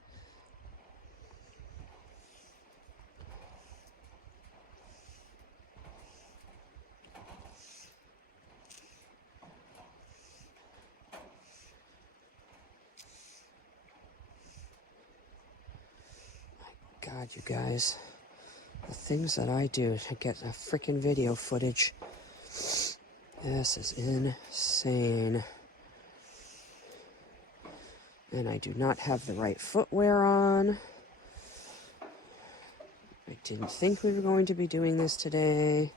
God, you guys, the things that I do to get a freaking video footage. This is insane. And I do not have the right footwear on. I didn't think we were going to be doing this today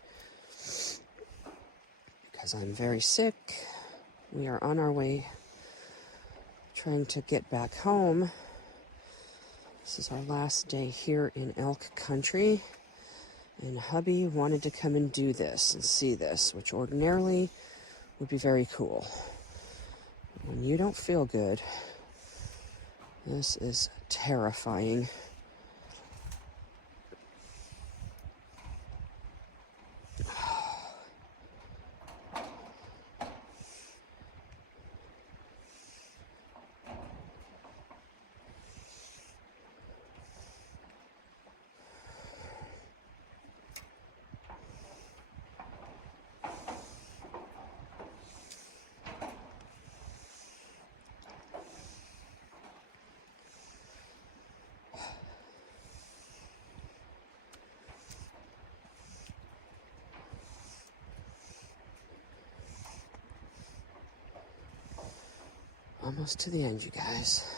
because I'm very sick. We are on our way trying to get back home. This is our last day here in Elk Country, and hubby wanted to come and do this and see this, which ordinarily would be very cool. When you don't feel good, this is terrifying. Almost to the end, you guys.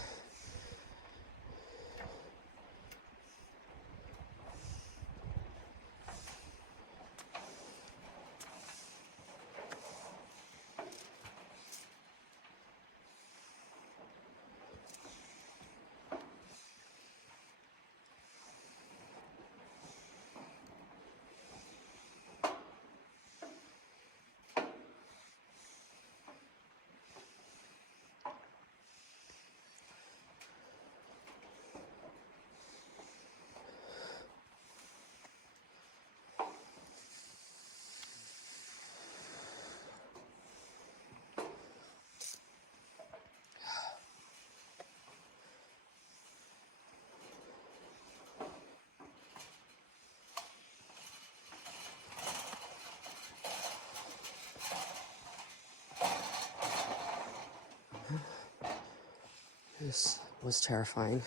This was terrifying.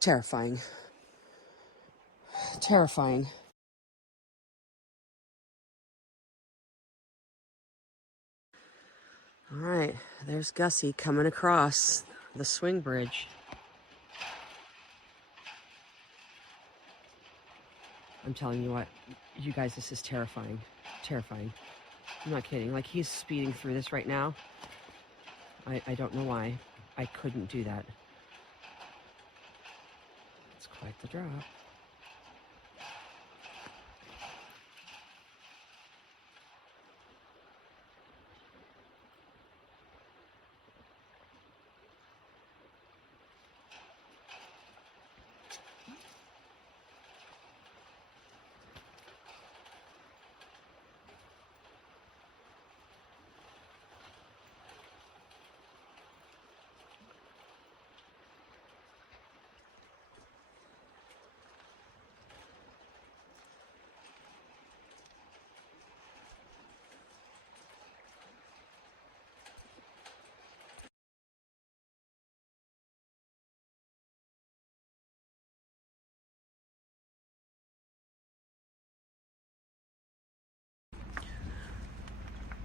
Terrifying. Terrifying. All right, there's Gussie coming across the swing bridge. I'm telling you what, you guys, this is terrifying. Terrifying. I'm not kidding. Like, he's speeding through this right now. I don't know why. I couldn't do that. It's quite the drop.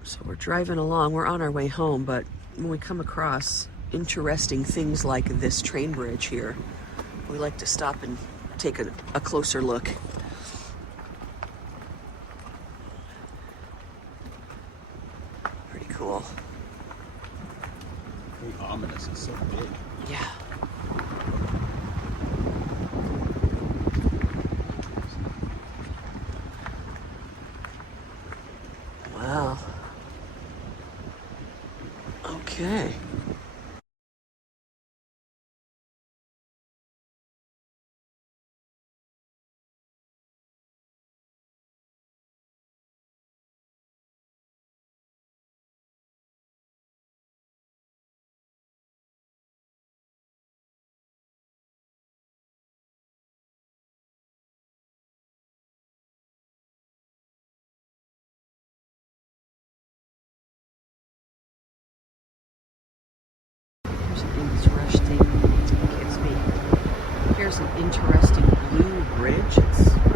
So we're driving along, we're on our way home, but when we come across interesting things like this train bridge here, we like to stop and take a closer look. Pretty cool. Very ominous. It's so big. Yeah. Wow. Okay. there's an interesting blue bridge. It's